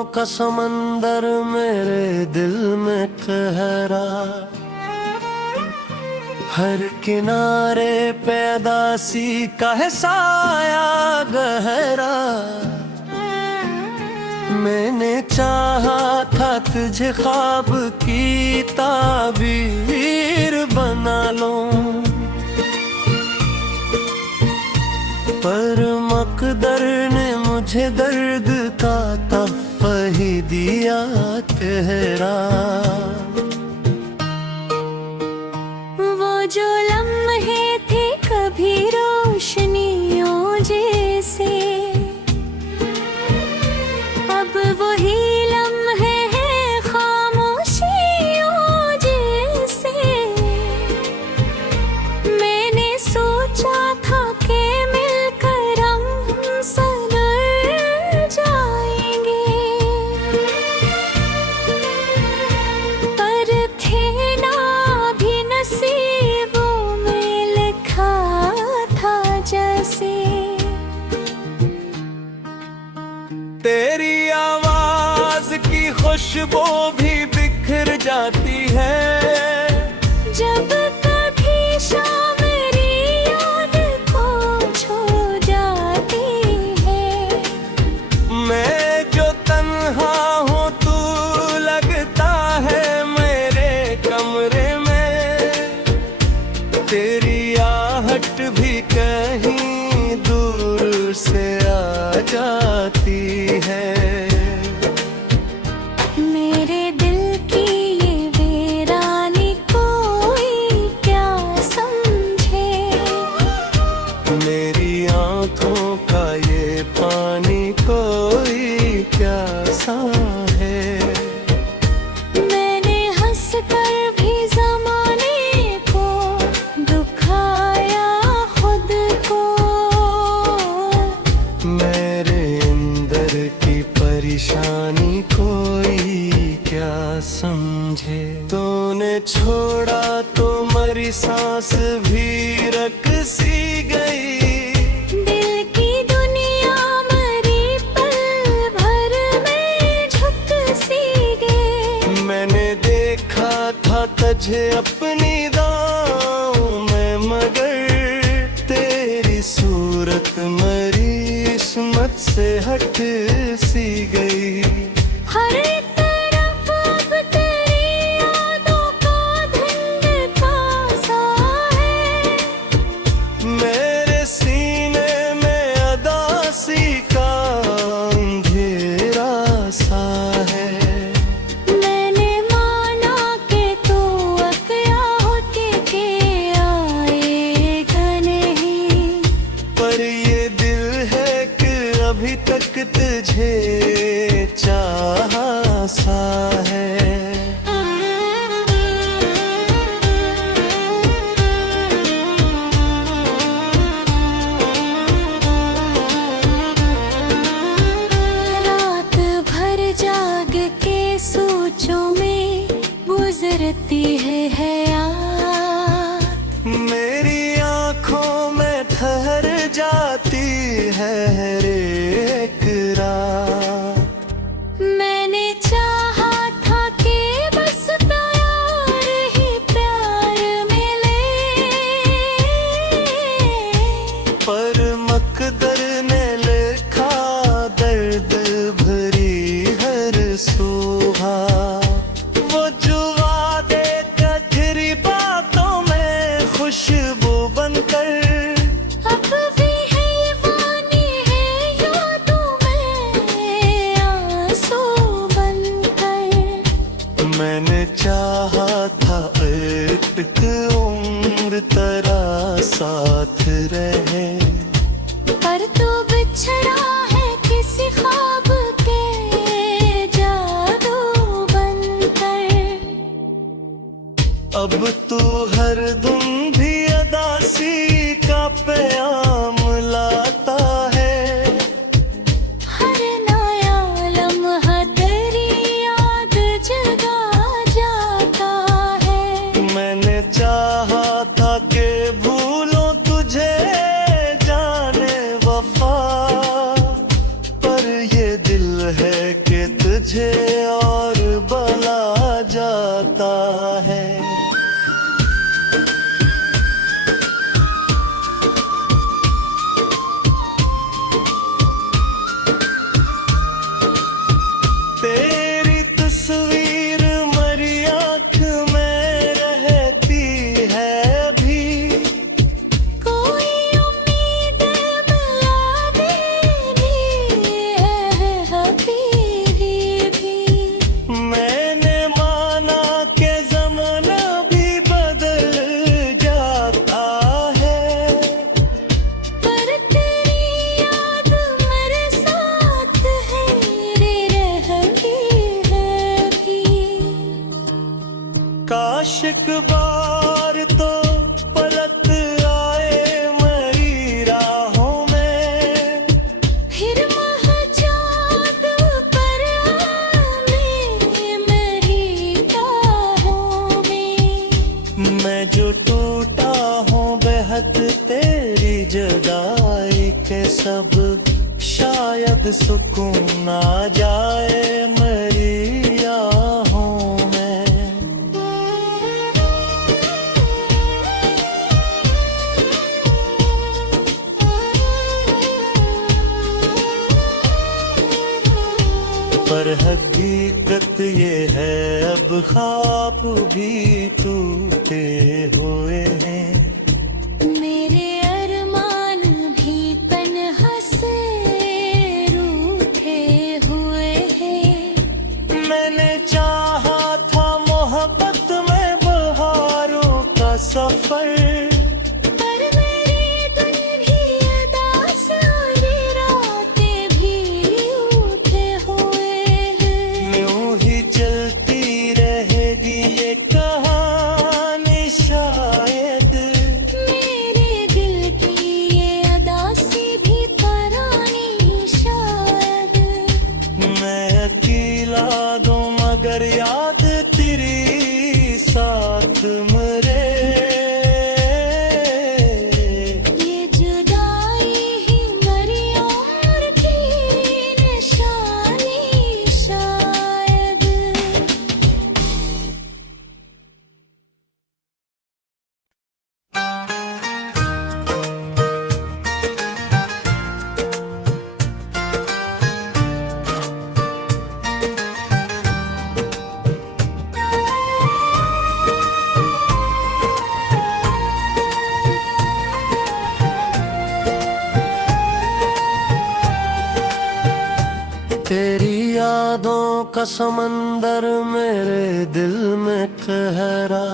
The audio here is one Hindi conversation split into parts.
यादों का समंदर मेरे दिल में कहरा, हर किनारे पैदासी का है साया गहरा। मैंने चाहा था तुझे ख्वाब की ताबीर बना लूं, पर मकदर ने मुझे दर्द का तोहफा ही दिया तेरा। वो जो लम्हे थे कभी रोशनियों जैसे, अब वही लम्हे हैं खामोशियों जैसे। मैंने सोचा था कि मिलकर हम संवर जाएंगे, पर थे ना भी नसीबों में लिखा था जैसे। तेरी आवाज की खुशबू भी बिखर जाती है जब कभी शाम मेरी याद को छू जाती है। मैं जो तन्हा हूँ तू लगता है मेरे कमरे में, तेरी आहट भी कहीं दूर से आ जाती है। मेरे दिल की ये वीरानी कोई क्या समझे, मेरी आँखों का ये पानी कोई क्या साहे। मैंने हंस कर भी ज़माने को दुखाया खुद को। मेरे अंदर की परेशानी कोई क्या समझे। तूने छोड़ा तो मेरी सांस भी रकसी गई, दिल की दुनिया मरी पल भर में झुक सी गई। मैंने देखा था तुझे अपनी दाँव में, मगर तेरी सूरत मेरी किस्मत से हट सी गई। हर तरफ अब तेरी यादों का धुंधला सा है, मेरे सीने में अदासी का अंधेरा सा है। मैंने माना कि तू अकया होके के आएगा नहीं, पर ये दिल है कि अभी तक तुझे चाहा सा है। रात भर जाग के सोचों में गुजरती है याद। मेरी आँखों में ठहर जाती है हर एक रात। मैंने चाहा था कि बस प्यार ही प्यार मिले, पर मकदर ने लिखा दर्द भरी हर सुबह। वो जो वादे कथरी बातों में खुशबू बनकर, अब भी है ये वानी है यादों में आंसू बनकर। मैंने चाहा था एक उम्र तेरा साथ रहे, पर तू बिछड़ा है किसी ख्वाब के जादू बनकर। अब तू हर धुंधी अदासी का प्याम लाता है। हर नया लम्हा तेरी याद जगा जाता है। मैंने चाहा था कि भूलों तुझे जाने वफा, पर ये दिल है कि मैं जो टूटा हूँ बेहद तेरी जुदाई के सब शायद सुकून आ जाए मेरी आहों में। पर हकीकत ये है अब ख्वाब भी टूटे हुए हैं। मेरे अरमान भी तन्हा से रूठे हुए हैं। मैंने चाहा था मोहब्बत में बहारों का सफर, पर मेरी दिन भी अदास और रातें भी उठे हुए हैं। यूं ही चलती रहेगी ये कहानी शायद, मेरे दिल की ये अदासी भी पुरानी शायद। मैं अकेला दूं मगर याद तेरी साथ मरे। ये जुदाई ही मरी और की निशानी शायद। तेरी यादों का समंदर मेरे दिल में गहरा,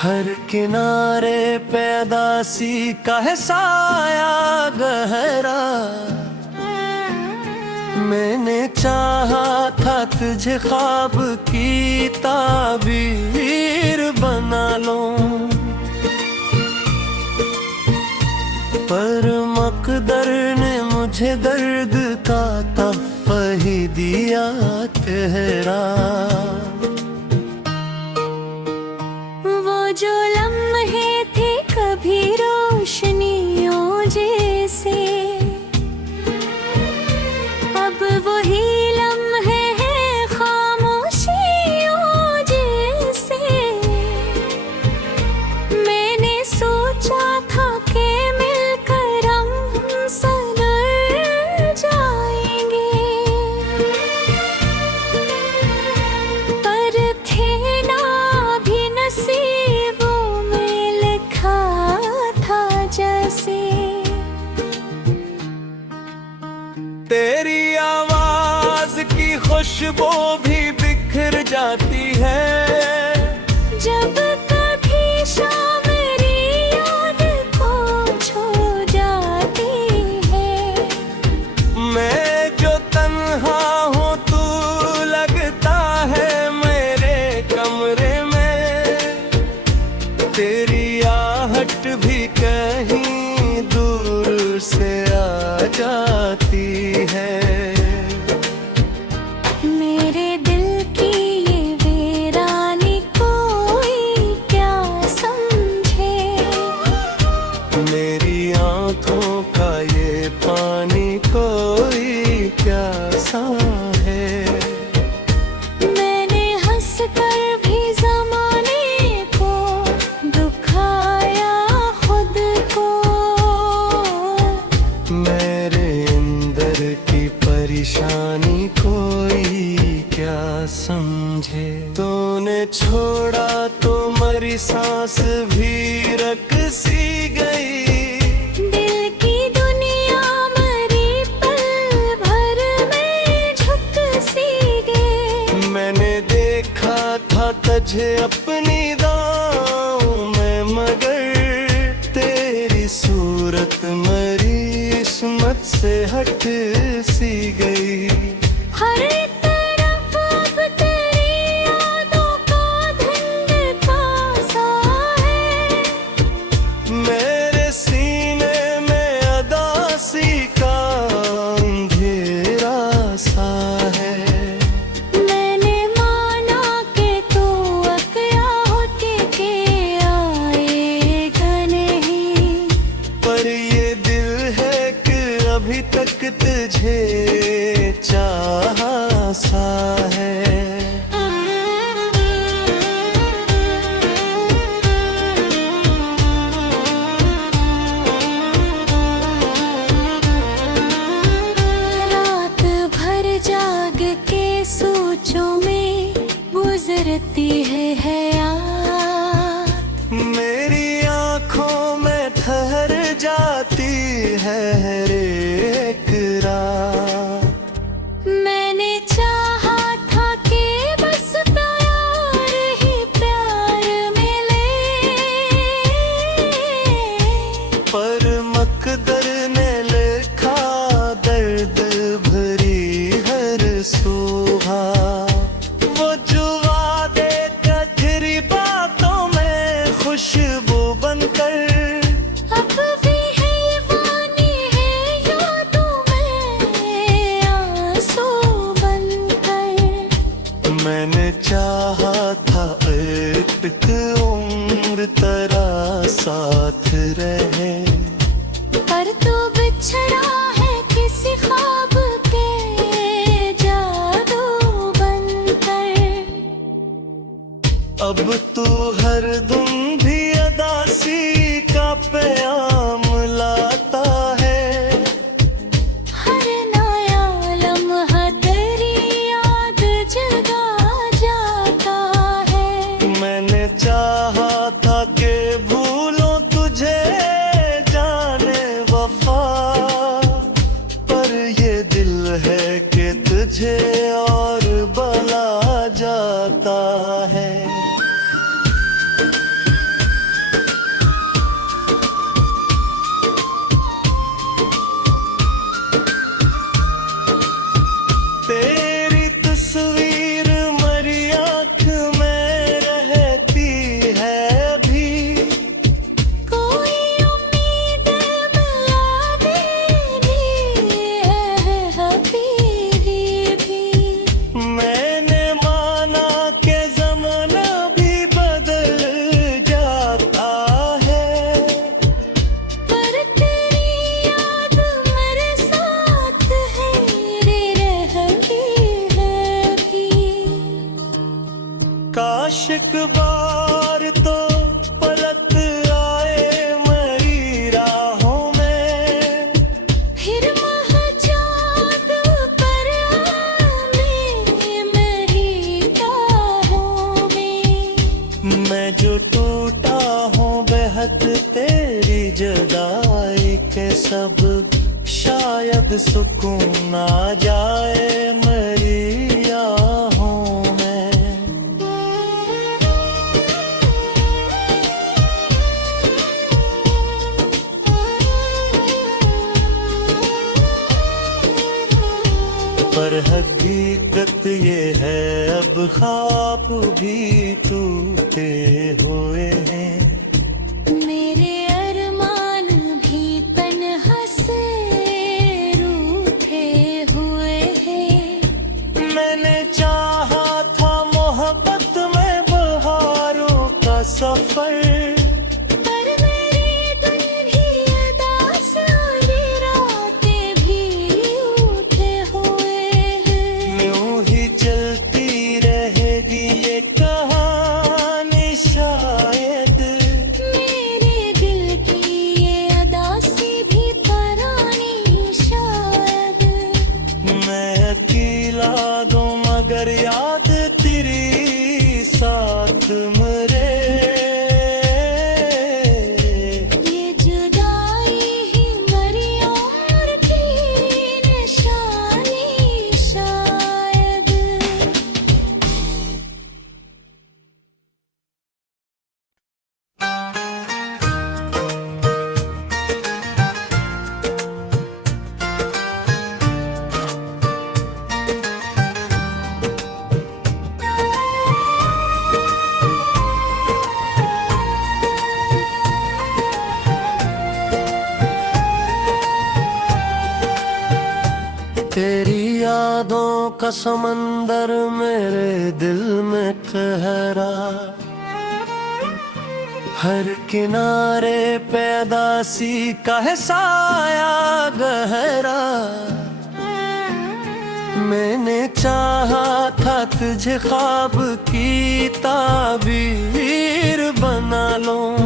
हर किनारे पैदासी का है साया गहरा। मैंने चाहा था तुझे ख्वाब की ताबीर बना लूं, पर मकदर ने मुझे दर्द का तोहफा ही दिया तेरा। वो जो लम्हे थे कभी रोशनियों जैसे, अब वही लम्हे हैं खामोशियों जैसे। मैंने सोचा था कि मिलकर हम संवर जाएंगे, पर थे ना भी नसीबों में लिखा था जैसे। तेरी आवाज की खुशबू भी बिखर जाती है, जब कभी शाम मेरी याद को छू जाती है। मैं जो तन्हा हूँ तू लगता है मेरे कमरे में। तेरी आहट भी कहीं दूर से आ जाती है। मेरे दिल की ये वीरानी कोई क्या समझे, मेरी आंखों का ये पानी कोई क्या है। मैंने हंस कर भी ज़माने को दुखाया खुद को। मेरे अंदर की परेशानी कोई क्या समझे। तूने छोड़ा तो मरी सांस भी रक सी गई। दिल की दुनिया मरी पल भर में झुक सी गई। मैंने देखा था तुझे अपनी दांव में मगर तेरी सूरत मरी इस्मत से हट सी गई। हर तरफ अब तेरी यादों का धुंधला सा है। मेरे सीने में अदासी का अंधेरा सा है। मैंने माना कि तू अकिया हो खुशबू बनकर। अब भी है ये वाणी है यादों में आंसू बनकर। मैंने चाहा था एक उम्र तेरा साथ रहे, पर तू बिछड़ा है किसी ख्वाब के जादू बनकर। अब तू हर धुंधी अदासी का प्याम लाता है। हर नया लम्हा तेरी याद जगा जाता है। मैंने चाहा था कि भूलो तुझे जाने वफा, पर ये दिल है कि तुझे और बला जाता है। तेरी तस्वीर मरी आँख में रहती है अभी। कोई उम्मीद मिला देनी है अभी भी। मैंने माना कि ज़माना भी बदल जाता है, पर तेरी याद मेरे साथ है रे रहती है भी। काश एक बार तो पलट आए मरी राहों में। फिर महजाद पर आने मेरी राहों में। मैं जो टूटा हूँ बेहद तेरी जुदाई के सब, शायद सुकून आ जाए मेरी आहों में। पर हकीकत ये है अब ख्वाब भी टूटे हुए हैं। मेरे अरमान भी तन्हा से रूठे हुए हैं। मैंने चाहा था मोहब्बत में बहारों का सफर, पर मेरी दुल्ही अदा सारी रातें भी उठे हुए हैं। यूं ही चलती रहेगी ये कहानी शायद। मेरे दिल की ये अदासी भी पुरानी शायद। मैं अकेला दूं मगर याद तेरी साथ मरे। ये जुदाई ही मरी और की निशानी शायद। तेरी यादों का समंदर मेरे दिल में कहरा, हर किनारे पैदासी का है साया गहरा। मैंने चाहा था तुझे ख्वाब की ताबीर बना लूं,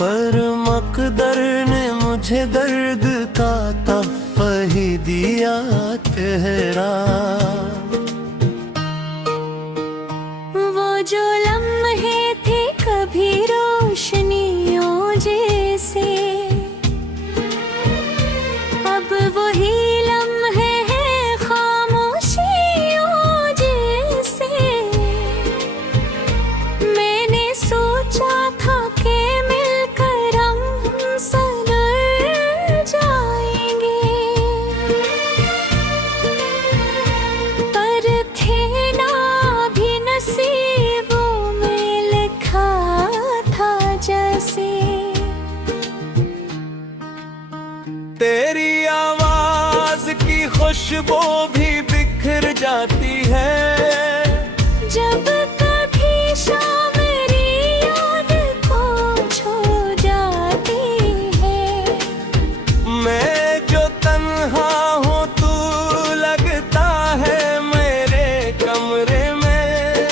पर मकदर ने मुझे दर्द का तोहफा ही दिया तेरा। वो जो लम्हे थे कभी रोशनियों जैसे, अब वही लम्हे हैं खामोशियों जैसे। मैंने सोचा था कि मिलकर हम संवर जाएंगे, पर थे ना भी नसीब खुशबू भी बिखर जाती है। जब कभी शाम मेरी याद को छू जाती है, मैं जो तन्हा हूँ तू लगता है मेरे कमरे में।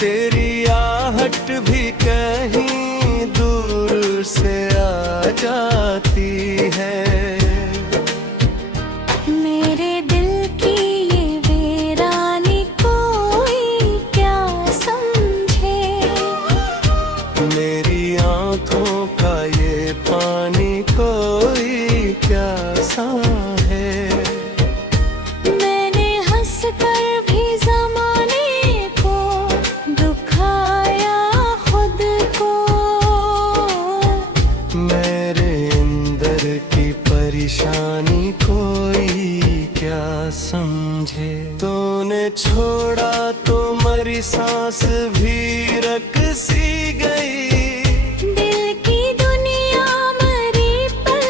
तेरी आहट भी कहीं दूर से आ जाती है। मेरे दिल की ये वीरानी कोई क्या समझे। मेरी आंखों का ये पानी कोई क्या साहे। मैंने हंस कर भी ज़माने को दुखाया खुद को। मेरे अंदर की परेशानी कोई क्या समझे। तूने छोड़ा तो मरी सांस भी रक सी गई। दिल की दुनिया मरी पल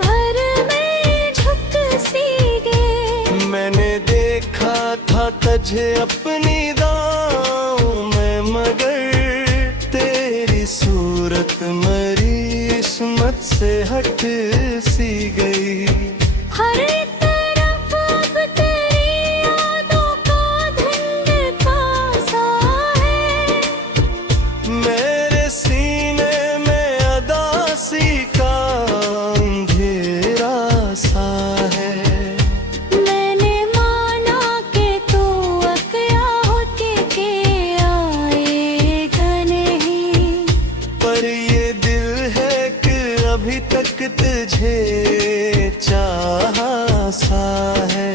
भर में झुक सी गई। मैंने देखा था तुझे अपनी दांव में, मगर तेरी सूरत मरी इस्मत से हट सी गई। हर तरफ अब तेरी यादों का धुंधला सा है। मेरे सीने में अदासी का अंधेरा सा है। मैंने माना कि तू अकया होके के आएगा नहीं, पर ये दिल है कि अभी तक तुझे चाहा सा है।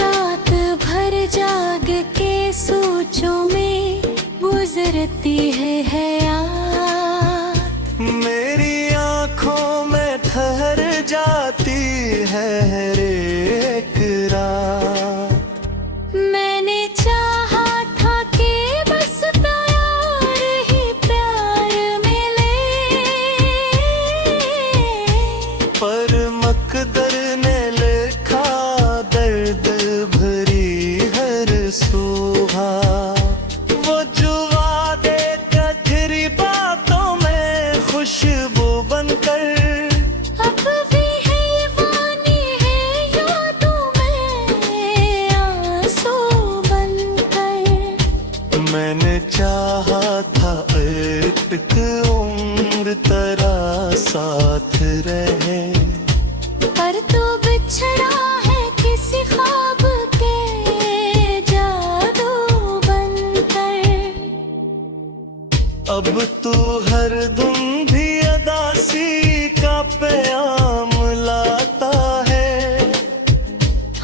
रात भर जाग के सोचों में गुजरती है याद। मेरी आंखों में ठहर जाती है हर एक रात। मैंने चाहा था कि बस प्यार ही प्यार मिले, पर मकदर ने लिखा दर्द भरी हर सुबह। वो जो वादे कथरी बातों में खुशबू बनकर अब भी है ये वानी है यादों में आंसू बनकर। मैंने चाहा था एक उम्र तेरा साथ रहे, पर तू बिछड़ा है किसी ख्वाब के जादू बनकर। अब तू हर धुंधी अदासी का प्याम लाता है।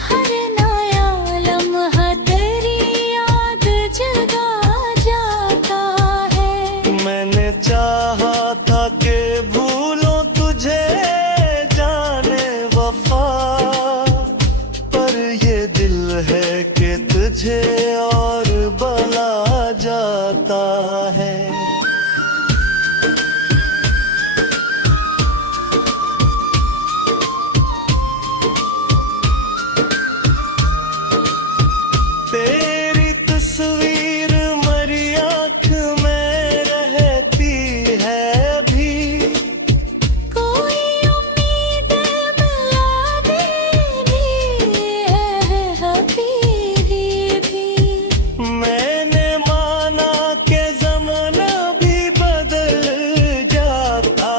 हर नया लम्हा तेरी याद जगा जाता है। मैंने चाहा था कि भूलों तुझे जाने वफा, पर ये दिल है कि तुझे और बला जाता है। तेरी तस्वीर मरी आँख में रहती है अभी। कोई उम्मीद मिला देनी है अभी भी। मैंने माना कि ज़माना भी बदल जाता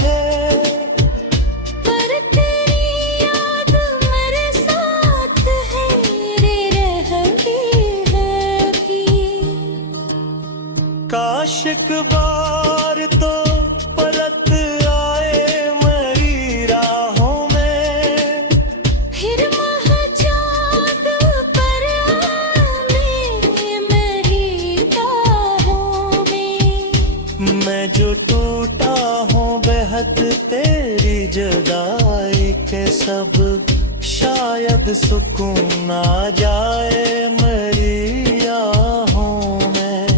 है, पर तेरी याद मेरे साथ है रे रहती है भी। काश एक बार तो पलट आए मरी राहों में। फिर महजाद पर आने मेरी राहों में। मैं जो टूटा हूँ बेहद तेरी जुदाई के सब शायद सुकून आ जाए मेरी आहों में।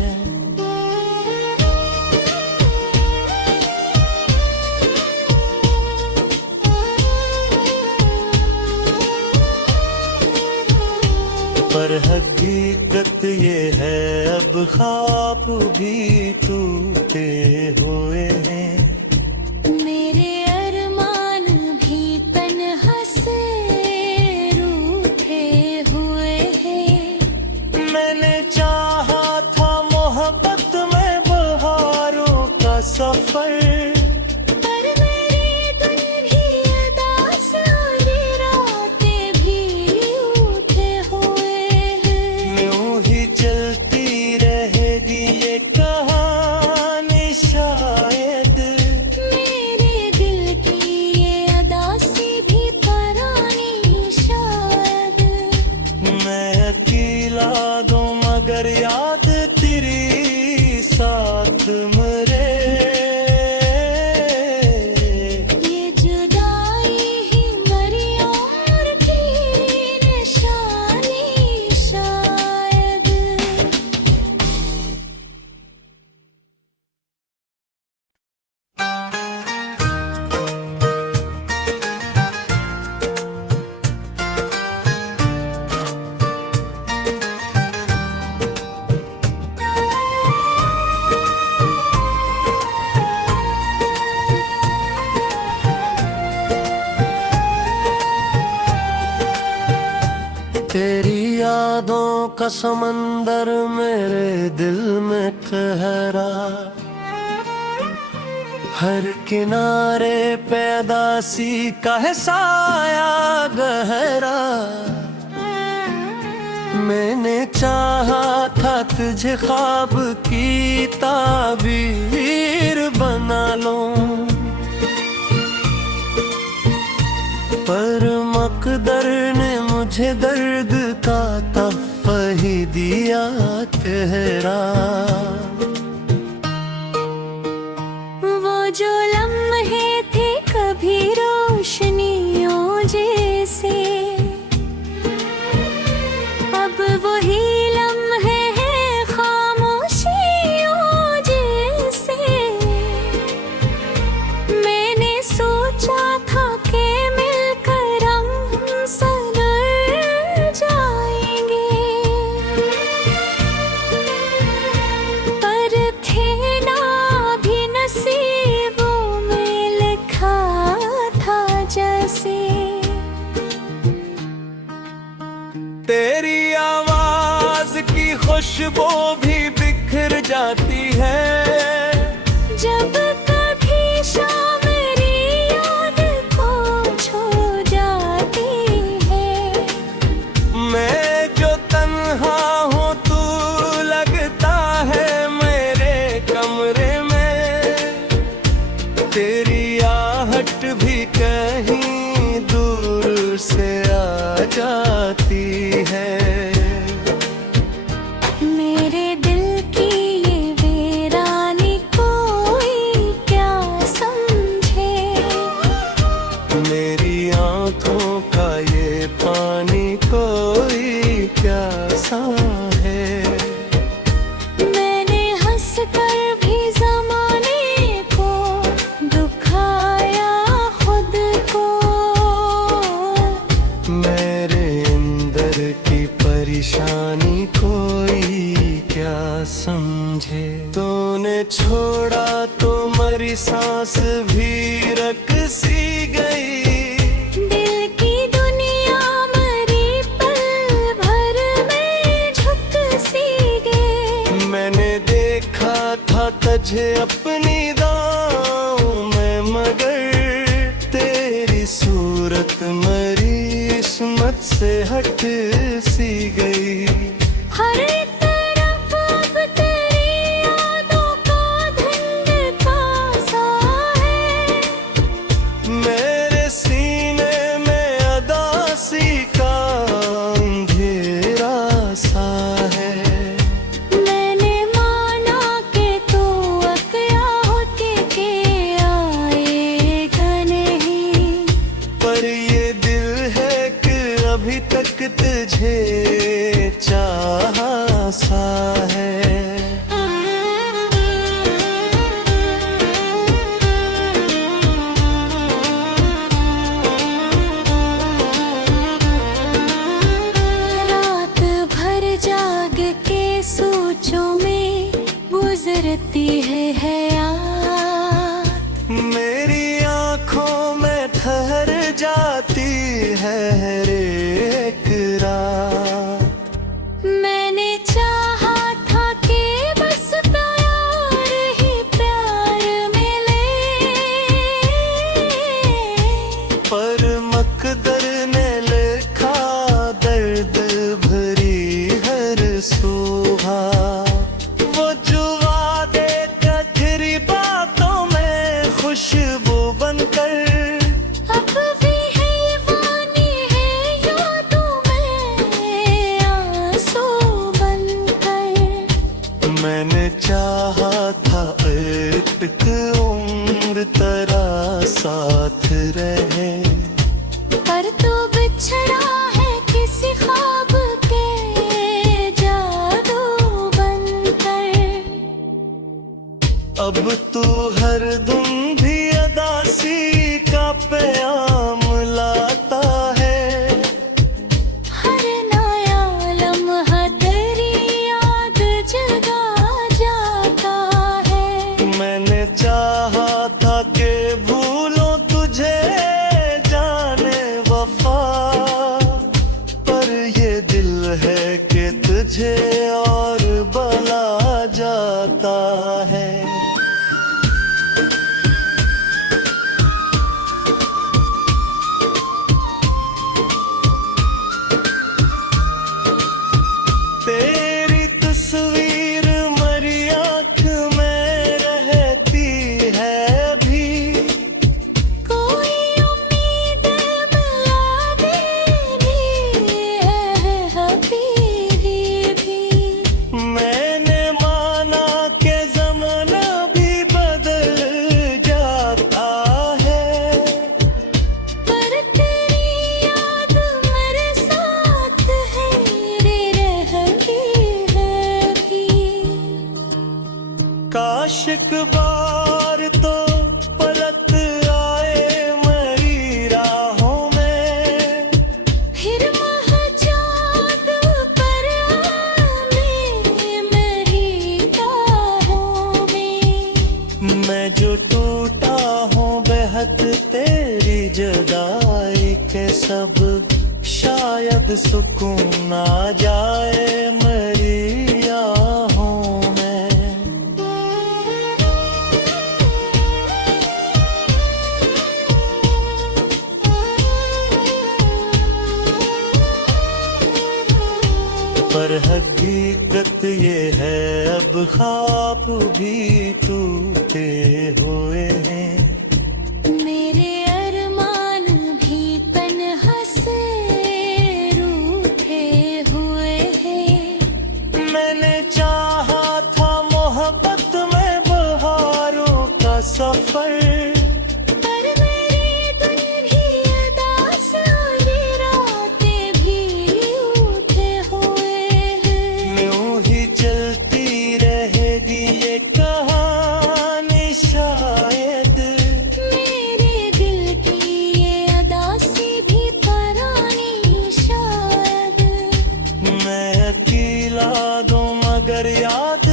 पर हकीकत ये है अब ख्वाब भी टूटे हुए हैं। मेरे अरमान भी तन्हा से रूठे हुए हैं। मैंने चाहा था मोहब्बत में बहारों का सफर, पर मेरी दिन भी अदास और रातें भी उठे हुए हैं। यूं ही चलती रहेगी ये कहानी शायद। मेरे दिल की ये अदासी भी पुरानी शायद। मैं अकेला दूं मगर याद तेरी साथ मरे। ये जुदाई ही मरी और की निशानी शायद। तेरी यादों का समंदर मेरे दिल में कहरा, हर किनारे पैदासी का है साया गहरा। मैंने चाहा था तुझे ख्वाब की ताबीर बना लूं, पर मकदर ने मुझे दर्द का तोहफा ही दिया तेरा। वो जो लम्हे थे कभी रोशनियों जैसे, अब वही लम्हे हैं खामोशियों जैसे। मैंने सोचा था कि मिलकर हम संवर जाएंगे, पर थे ना भी नसीबों में लिखा था जैसे। तेरी आवाज की खुशबू भी बिखर जाती है, जब कभी शाम मेरी याद को छू जाती है। मैं जो तन्हा हूँ तू लगता है मेरे कमरे में। तेरी आहट भी कहीं दूर से आ जाती है। मेरे दिल की ये वीरानी कोई क्या समझे। मेरी आंखों का ये पानी कोई क्या है। मैंने हंस कर भी ज़माने को दुखाया खुद को। मेरे अंदर की परेशानी कोई क्या समझे। तूने छोड़ा तो मरी सांस भी रक सी गई। दिल की दुनिया मरी पल भर में झुक सी गई। मैंने देखा था तुझे अपनी दांव में मगर तेरी सूरत मरी इस्मत से हट सी गई। हर तरफ अब तेरी यादों का धुंधला सा है। मेरे सीने में अदासी का अंधेरा सा है। मैंने माना कि तू अकया होके के आएगा नहीं, पर ये दिल है कि खुशबू बनकर, अब भी है ये वाणी है यादों में आंसू बनकर। मैंने चाहा था एक उम्र तेरा साथ रहे, पर तू बिछड़ा है किसी ख्वाब के जादू बनकर। अब तू हर धुंधी अदासी का प्याम लाता है, हर नया लम्हा तेरी याद जगा जाता है। मैंने चाहा था कि भूलो तुझे जाने वफा, पर ये दिल है कि तुझे और बला जाता है। तेरी तस्वीर मरी आँख में रहती है अभी, कोई उम्मीद मिला देनी है अभी भी। मैंने माना कि ज़माना भी बदल जाता है, पर तेरी याद मेरे साथ है रे रहती है भी। काश एक बार तो पलट आए मेरी राहों में, फिर महजाद पर आने मेरी राहों में। मैं जो टूटा हूँ बेहद तेरी जुदाई के, सब शायद सुकून आ जाए मेरी आहों में। पर हकीकत ये है अब ख्वाब भी टूटे हुए हैं, मेरे अरमान भी तन्हा से रूठे हुए हैं। मैंने चाहा था मोहब्बत में बहारों का सफर, पर मेरी दिन भी अदास ये रातें भी उठे हुए हैं। यूं ही चलती रहेगी ये कहानी शायद, मेरे दिल की ये अदासी भी पुरानी शायद। मैं अकेला दूं मगर याद